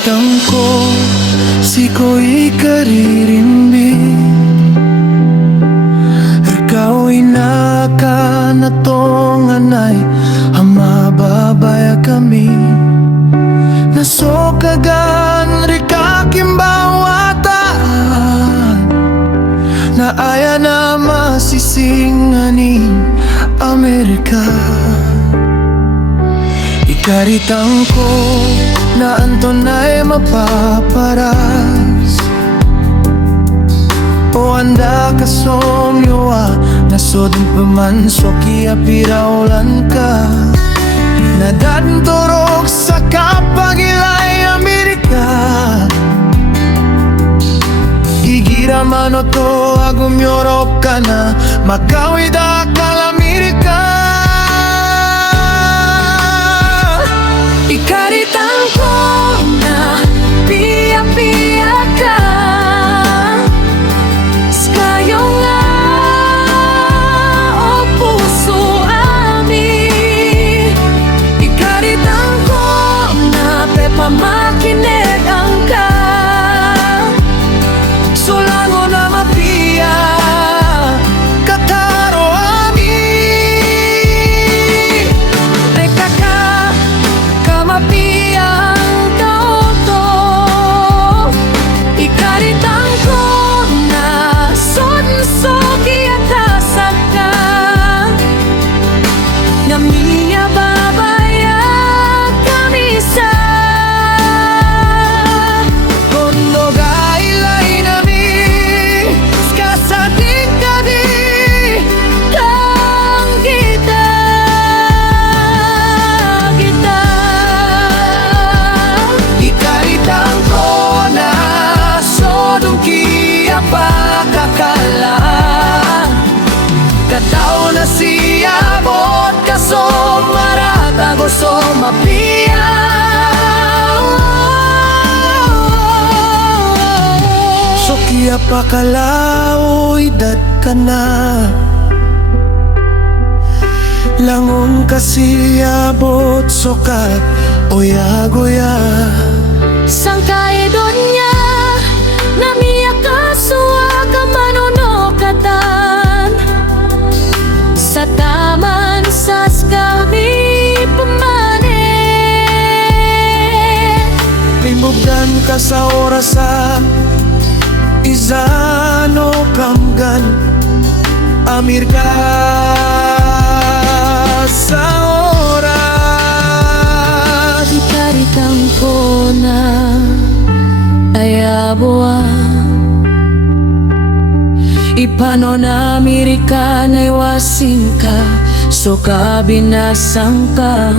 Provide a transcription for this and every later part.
Ikaritang ko, siko'y karirimbing. Ikaw inaka na tong anay, hamababaya kami. Nasokagan rikakimbawatan, na aya na masisingani Amerika. Ikaritang ko, na anton ay mapaparas. O anda kasom yuwa, nasodin paman so kiapiraulan ka. Nadadunturok sa kapagilay Amerika. Igira mano to agumyorop ka na, magkawid akal Amerika. Ikaritang ko na piya-piya ka sa nga o puso ami. Ikaritang ko na pepamakinig ang ka, sulango na mapiya kataro ami. Rekaka kamapiyang tauto, ikaritang ko na sonso kiatasak ka, na miya babaya kamisa. Kondo gailay nami, skasadik kadi Kang kita ikaritang ko na sodong kiapakakala. Katao na siya bot kaso marata gusto mapiya. So kiapakala edad ka na, langon kasiyabot sokat oya-goya. Sangkay doon niya, namiyak ka suwa ka manunokatan. Sa taman sas kami pamane. Limugdan ka sa orasa, izano kamgan amir ka sa oras. Ikaritang ko na ayabuwa, ipano na Amerika na iwasin ka, so kabinasang ka.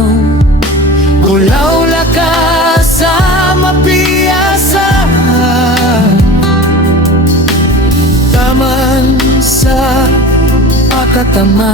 Ulaula ka sa mapiyasahan, taman sa Pakatama